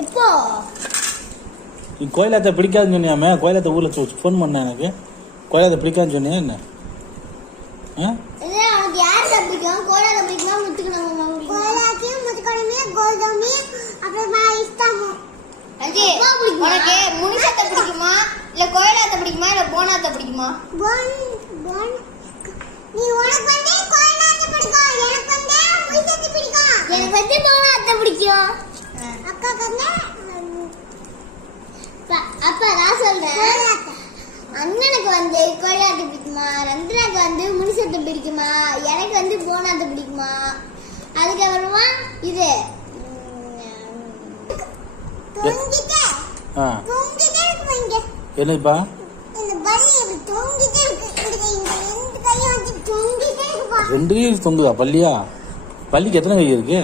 எப்போ நீ கோயிலாத்த பிடிக்காதுன்னு சொன்னியாமே? கோயிலாத்த ஊர்ல ஃபோன் பண்ண எனக்கு. கோயிலாத்த பிடிக்காதுன்னு சொன்னியா என்ன? உனக்கு யாருக்கு பிடிக்கும்? கோயிலாத்த பிடிக்குமா முத்துக்கணுமா? கோயிலாத்தையும் முத்துக்கணுமே கோல்தோமி அப்புறமா இஸ்தாமும். அஜி உனக்கு முனிசத்தை பிடிக்குமா இல்ல கோயிலாத்த பிடிக்குமா இல்ல போனாத்த பிடிக்குமா? நீ உனக்கு வந்து கோயிலாத்த பிடிக்கும், எனக்கு வந்து முனிசத்தை பிடிக்கும். எனக்கு வந்து போனாத்த பிடிக்கும். அக்கா கண்ணே அப்பா நான் சொல்றேன். அண்ணனுக்கு வந்து கோயிலாத்த பிடிக்குமா, ரந்தனாக்கு வந்து முனிசத்தை பிடிக்குமா, எனக்கு வந்து போனாத்த பிடிக்குமா, அதுக்கப்புறமா இது என்னப்பா ரெண்டு கை தொங்குதா? பள்ளியா? பள்ளிக்கு எத்தனை கை இருக்கு?